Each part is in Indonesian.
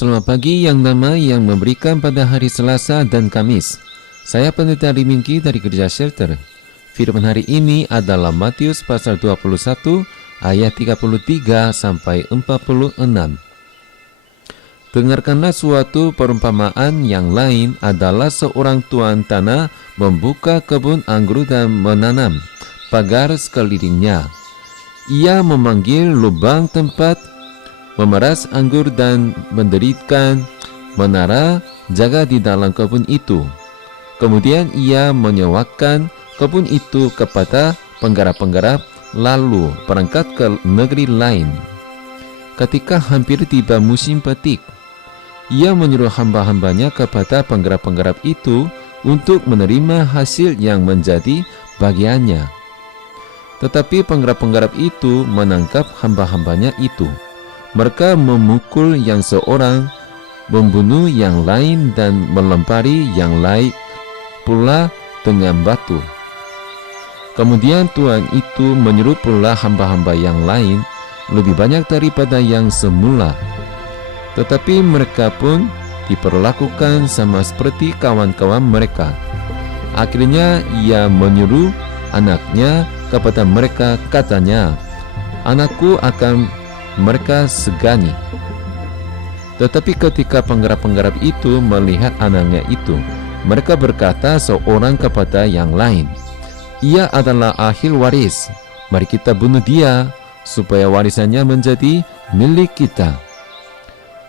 Selamat pagi yang damai yang memberikan pada hari Selasa dan Kamis. Saya Pendeta Rimingki dari Gereja Shelter. Firman hari ini adalah Matius pasal 21 ayat 33 sampai 46. Dengarkanlah suatu perumpamaan yang lain adalah seorang tuan tanah membuka kebun anggur dan menanam pagar sekelilingnya. Ia memanggil lubang tempat memeras anggur dan mendirikan menara jaga di dalam kebun itu. Kemudian ia menyewakan kebun itu kepada penggarap-penggarap lalu berangkat ke negeri lain. Ketika hampir tiba musim petik, ia menyuruh hamba-hambanya kepada penggarap-penggarap itu untuk menerima hasil yang menjadi bagiannya. Tetapi penggarap-penggarap itu menangkap hamba-hambanya itu. Mereka memukul yang seorang, membunuh yang lain, dan melempari yang lain pula dengan batu. Kemudian tuan itu menyuruh pula hamba-hamba yang lain lebih banyak daripada yang semula. Tetapi mereka pun diperlakukan sama seperti kawan-kawan mereka. Akhirnya ia menyuruh anaknya kepada mereka, katanya, "Anakku akan mereka segani." Tetapi ketika penggarap-penggarap itu melihat anaknya itu, mereka berkata seorang kepada yang lain, "Ia adalah ahli waris. Mari kita bunuh dia, supaya warisannya menjadi milik kita."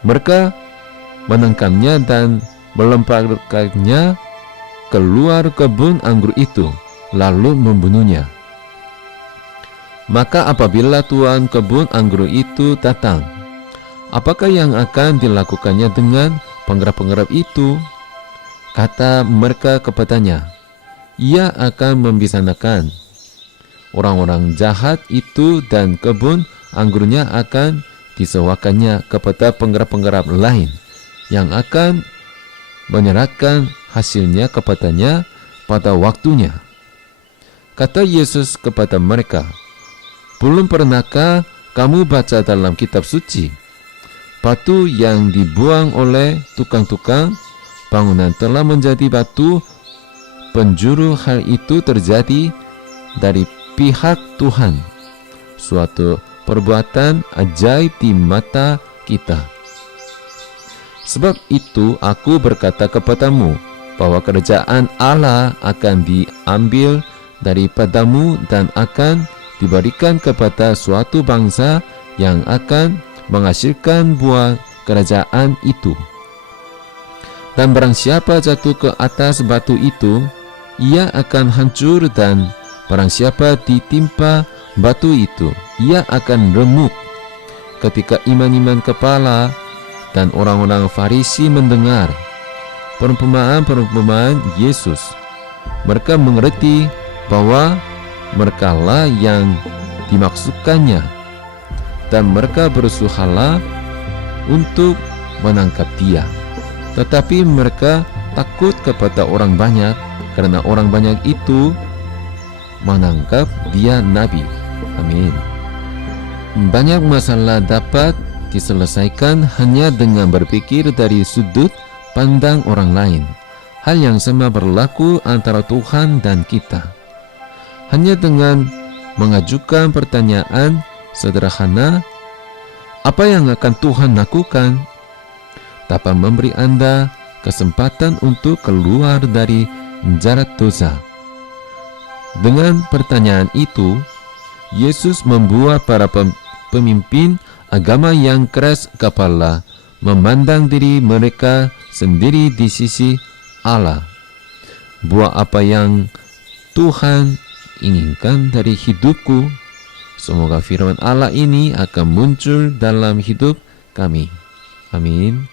Mereka menangkapnya dan melemparkannya keluar kebun anggur itu, lalu membunuhnya. Maka apabila tuan kebun anggur itu datang, apakah yang akan dilakukannya dengan penggarap-penggarap itu? Kata mereka kepadanya, "Ia akan membisanakan orang-orang jahat itu dan kebun anggurnya akan disewakannya kepada penggarap-penggarap lain yang akan menyerahkan hasilnya kepadanya pada waktunya." Kata Yesus kepada mereka, "Belum pernahkah kamu baca dalam kitab suci? Batu yang dibuang oleh tukang-tukang bangunan telah menjadi batu penjuru. Hal itu terjadi dari pihak Tuhan, suatu perbuatan ajaib di mata kita. Sebab itu aku berkata kepadamu bahwa kerajaan Allah akan diambil daripadamu dan akan diberikan kepada suatu bangsa yang akan menghasilkan buah kerajaan itu. Dan barang siapa jatuh ke atas batu itu, ia akan hancur, dan barang siapa ditimpa batu itu, ia akan remuk." Ketika imam-imam kepala dan orang-orang Farisi mendengar perumpamaan Yesus, mereka mengerti bahwa merekalah yang dimaksudkannya, dan mereka berusahalah untuk menangkap dia. Tetapi mereka takut kepada orang banyak, karena orang banyak itu menangkap dia nabi. Amin. Banyak masalah dapat diselesaikan hanya dengan berpikir dari sudut pandang orang lain. Hal yang sama berlaku antara Tuhan dan kita. Hanya dengan mengajukan pertanyaan sederhana, "Apa yang akan Tuhan lakukan?" dapat memberi Anda kesempatan untuk keluar dari jerat dosa. Dengan pertanyaan itu, Yesus membuat para pemimpin agama yang keras kepala memandang diri mereka sendiri di sisi Allah. Buat apa yang Tuhan inginkan dari hidupku? Semoga firman Allah ini akan muncul dalam hidup kami. Amin.